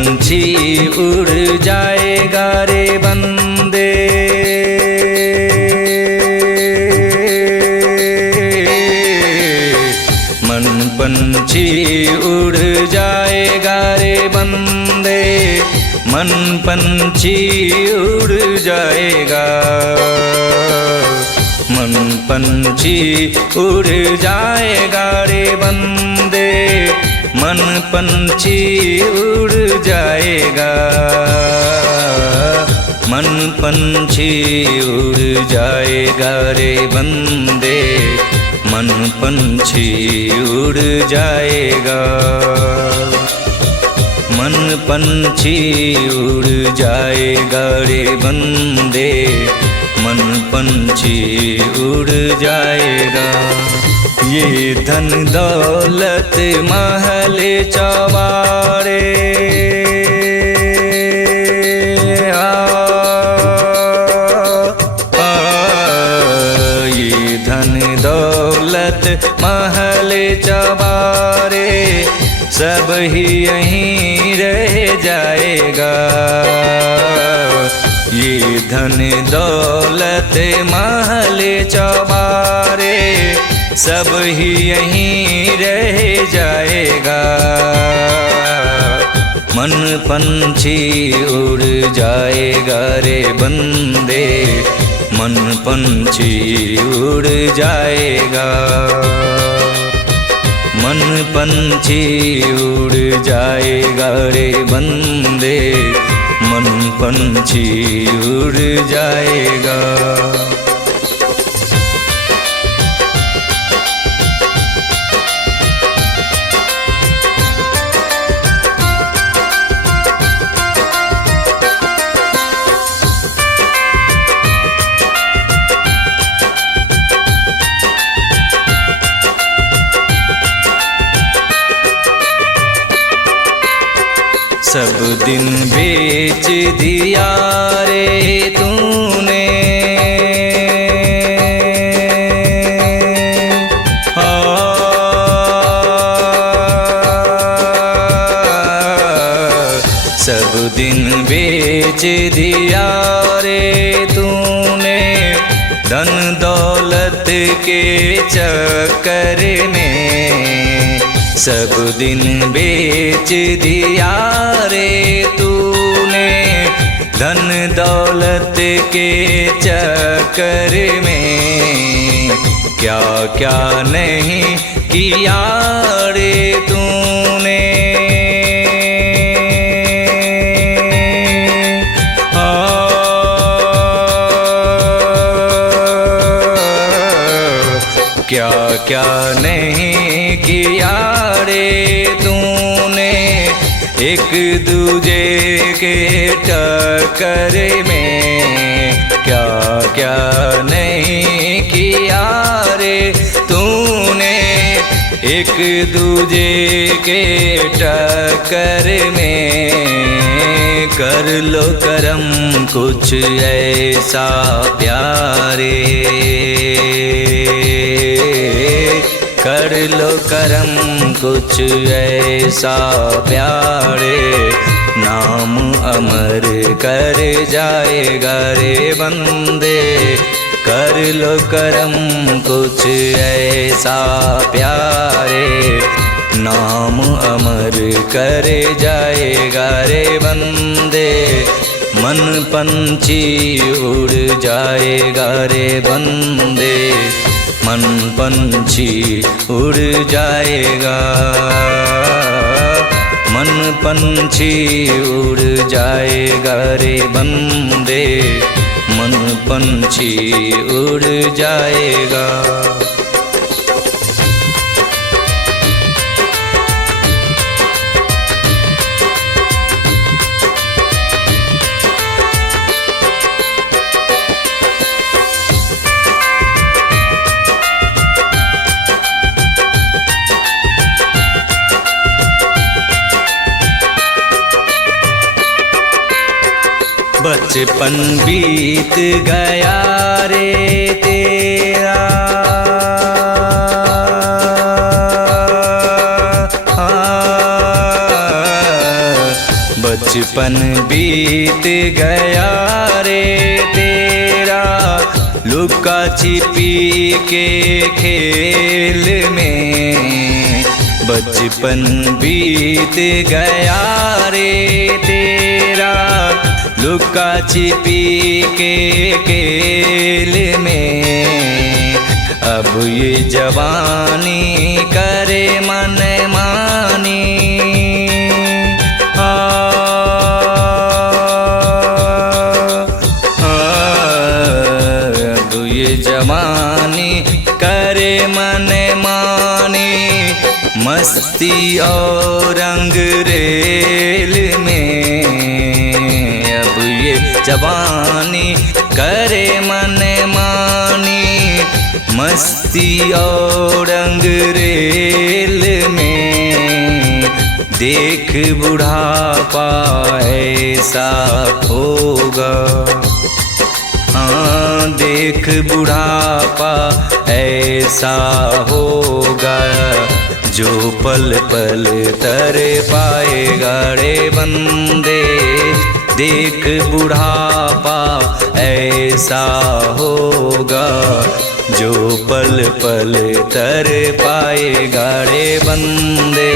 पंछी उड़ जाएगा रे बंदे, मन पंछी उड़ जाएगा रे बंदे, मन पंछी उड़ जाएगा, मन पंछी उड़ जाएगा रे बंदे, मन पंछी उड़ जाएगा, मन पंछी उड़ जाएगा रे बंदे, मन पंछी उड़ जाएगा, मन पंछी उड़ जाएगा रे बंदे, मन पंछी उड़ जाएगा। ये धन दौलत महल चवारे, ये धन दौलत महल चवारे, सब ही यहीं रह जाएगा, ये धन दौलत महल चवारे, सब ही यहीं रह जाएगा, मन पंछी उड़ जाएगा रे बंदे, मन पंछी उड़ जाएगा, मन पंछी उड़ जाएगा रे बंदे, मन पंछी उड़ जाएगा। सब दिन बेच दिया रे तूने, सब दिन बेच दिया रे तूने, धन दौलत के चक्कर में, सब दिन बेच दिया रे तूने, धन दौलत के चक्कर में, क्या क्या नहीं किया रे तूने, क्या क्या नहीं किया रे तूने, एक दूजे के टक्कर में, क्या क्या नहीं किया रे तूने, एक दूजे के टक्कर में, कर लो करम कुछ ऐसा प्यारे, कर लो करम कुछ ऐसा प्यारे, नाम अमर कर जाएगा रे बंदे, कर लो करम कुछ ऐसा प्यारे, नाम अमर कर जाएगा रे बंदे, मन पंछी उड़ जाएगा रे बंदे, मन पंछी उड़ जाएगा, मन पंछी उड़ जाएगा रे बंदे, मन पंछी उड़ जाएगा। बचपन बीत गया रे तेरा, बचपन बीत गया रे तेरा लुका छिपी के खेल में। बचपन बीत गया रे तेरा लुका छिपी के खेल में। अब ये जवानी करे मन मानी, अब ये जवानी करे मन मानी। मस्ती और रंग रेल में अब ये जवानी करे मन मानी। मस्ती और रंग रेल में देख बुढ़ापा ऐसा होगा। हाँ देख बुढ़ापा ऐसा होगा जो पल पल तर पाएगा रे बंदे। देख बुढ़ापा ऐसा होगा जो पल पल तर पाएगा रे बंदे।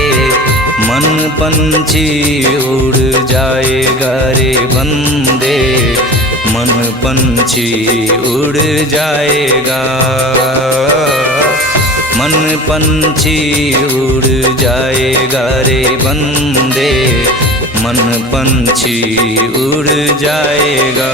मन पंछी उड़ जाएगा रे बंदे, मन पंछी उड़ जाएगा। मन पंछी उड़ जाएगा रे बंदे, मन पंछी उड़ जाएगा।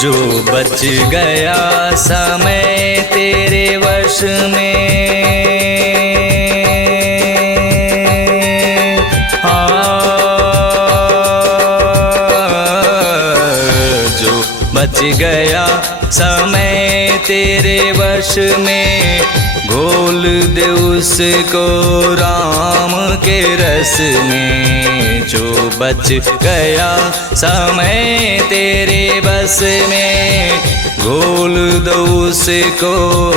जो बच गया समय तेरे वश में, जो बच गया समय तेरे वश में। घोल दे उसको राम के रस में। जो बच गया समय तेरे बस में, घोल दो उसको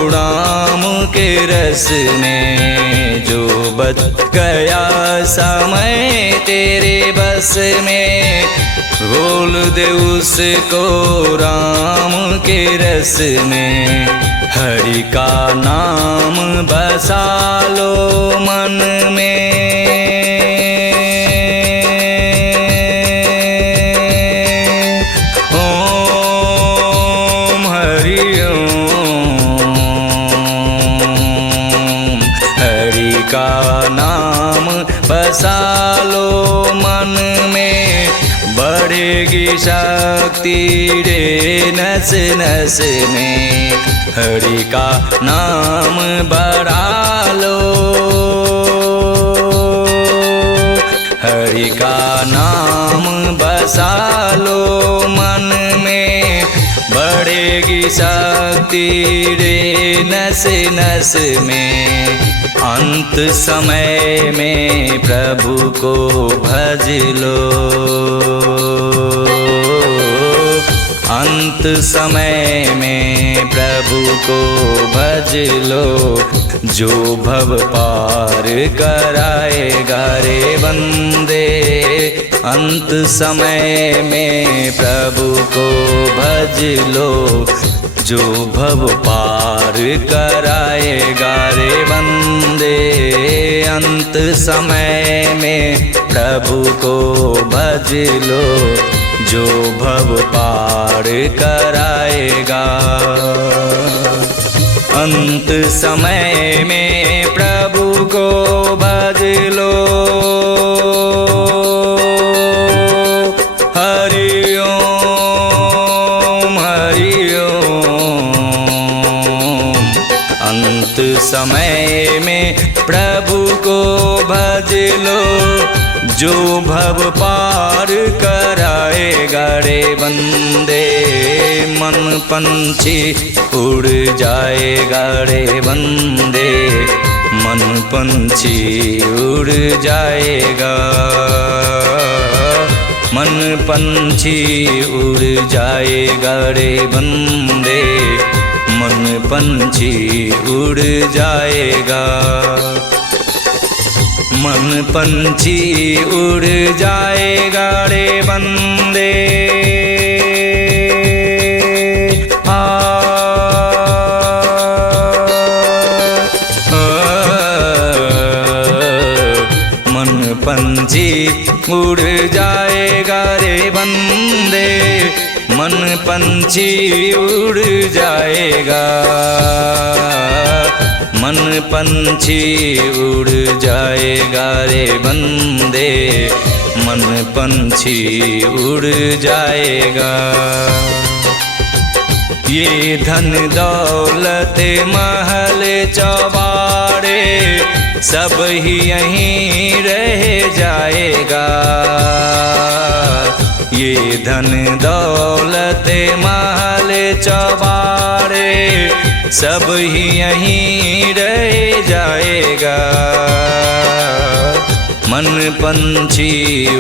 राम के रस में। जो बच गया समय तेरे बस में, घोल दे उसको राम के रस में। हरि का नाम बसा लो मन में, ओम हरि ओम। हरि का नाम बसा लो मन में, बढ़ेगी शक्ति रे नस नस में। हरि का नाम बढ़ा लो, हरि का नाम बसा लो मन में। बढ़ेगी शक्ति रे नस नस में। अंत समय में प्रभु को भज लो, अंत समय में प्रभु को भज लो। जो भव पार कराएगा रे बंदे, अंत समय में प्रभु को भज लो। जो भव पार कराएगा रे बंदे, अंत समय में प्रभु को भज लो। जो भव पार कराएगा, अंत समय में प्रभु को भज लो। हरि ओम हरि ओम। अंत समय में प्रभु को भज लो। जो भव पार कराएगा रे बंदे। मन पंछी उड़ जाएगा रे बंदे, मन पंछी उड़ जाएगा, मन पंछी उड़ जाएगा रे बंदे, मन पंछी उड़ जाएगा, मन पंछी उड़ जाएगा रे बंदे। मन पंछी उड़ जाएगा रे बंदे, मन पंछी उड़ जाएगा, मन पंछी उड़ जाएगा रे बंदे, मन पंछी उड़ जाएगा। ये धन दौलत महल चौबारे सब ही यहीं रह जाएगा। ये धन दौलत महल चौबारे सब ही यहीं रह जाएगा। मन पंछी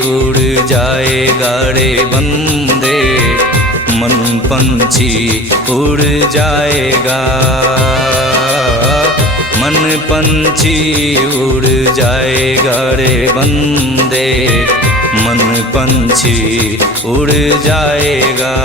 उड़ जाएगा रे बंदे, मन पंछी उड़ जाएगा, मन पंछी उड़ जाएगा रे बंदे, मन पंछी उड़ जाएगा।